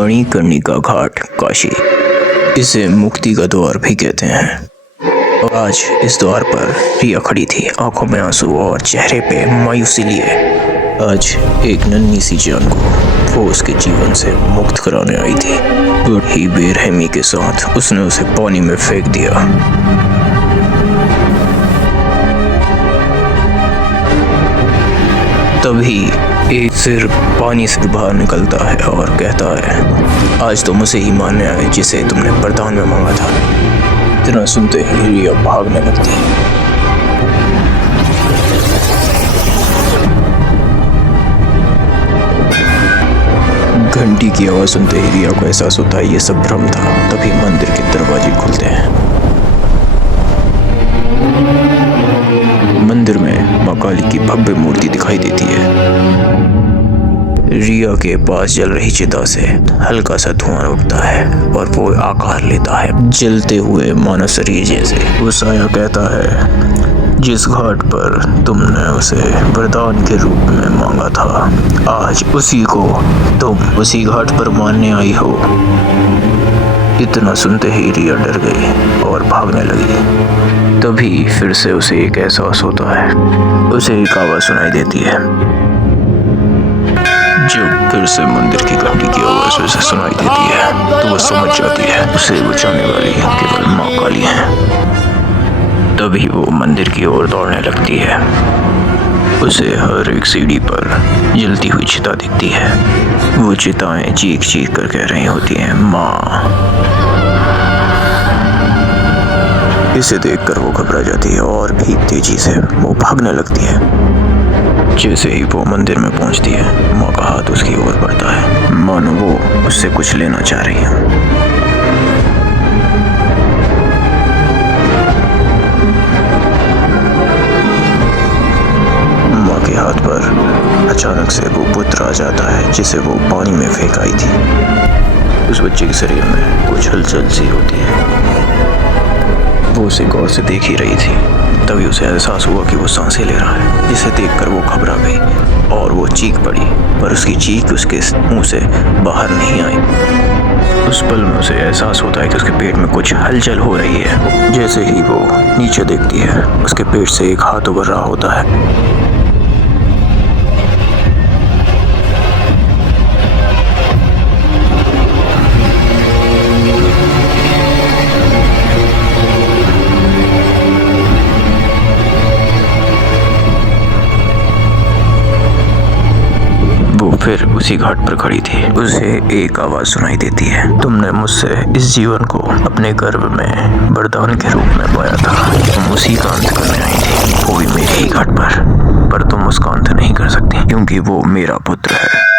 मणिकर्णिका घाट काशी, इसे मुक्ति का द्वार भी कहते हैं। और आज इस द्वार पर रिया खड़ी थी, आंखों में आंसू और चेहरे पे मायूसी लिए। आज एक नन्ही सी जान को वो उसके जीवन से मुक्त कराने आई थी। बड़ी बेरहमी के साथ उसने उसे पानी में फेंक दिया। तभी एक सिर पानी से बाहर निकलता है और कहता है, आज तो मुझे ही मानने आए जिसे तुमने वरदान में मांगा था। इतना सुनते ही रिया भागने लगती है। घंटी की आवाज सुनते ही रिया को एहसास होता है ये सब भ्रम था। तभी मंदिर के दरवाजे खुलते हैं। मंदिर में मां काली की भव्य मूर्ति दिखाई देती है। रिया के पास जल रही चिता से हल्का सा धुआं उठता है और वो आकार लेता है जलते हुए मानव शरीर जैसे। वो साया कहता है, जिस घाट पर तुमने उसे वरदान के रूप में मांगा था, आज उसी को तुम उसी घाट पर मानने आई हो। इतना सुनते ही रिया डर गई और भागने लगी। तभी फिर से उसे एक एहसास होता है। उसे एक आवाज सुनाई देती है। जब फिर से मंदिर की घंटी की आवाज उसे सुनाई देती है तो वो समझ जाती है उसे बचाने वाली केवल मां काली है। तभी वो मंदिर की ओर दौड़ने लगती है। उसे हर एक सीढ़ी पर जलती हुई चिता दिखती है। वो चिताएं चीख चीख कर कह रही होती हैं, माँ। इसे देखकर वो घबरा जाती है और भी तेजी से वो भागने लगती है। जैसे ही वो मंदिर में पहुंचती है, माँ का हाथ उसकी ओर बढ़ता है, मानो वो उससे कुछ लेना चाह रही है। माँ के हाथ पर अचानक से वो पुत्र आ जाता है जिसे वो पानी में फेंक आई थी। उस बच्चे के शरीर में कुछ हलचल सी होती है। वो उसे गौर से देख ही रही थी। तभी उसे एहसास हुआ कि वो सांसें ले रहा है, जिसे देखकर वो घबरा गई और वो चीख पड़ी, पर उसकी चीख उसके मुंह से बाहर नहीं आई। उस पल में उसे एहसास होता है कि उसके पेट में कुछ हलचल हो रही है। जैसे ही वो नीचे देखती है, उसके पेट से एक हाथ उभर रहा होता है। फिर उसी घाट पर खड़ी थी। उसे एक आवाज सुनाई देती है, तुमने मुझसे इस जीवन को अपने गर्भ में वरदान के रूप में पाया था। तुम उसी का अंत करने आई थी, वो भी मेरे ही घाट पर तुम उसका अंत नहीं कर सकती क्योंकि वो मेरा पुत्र है।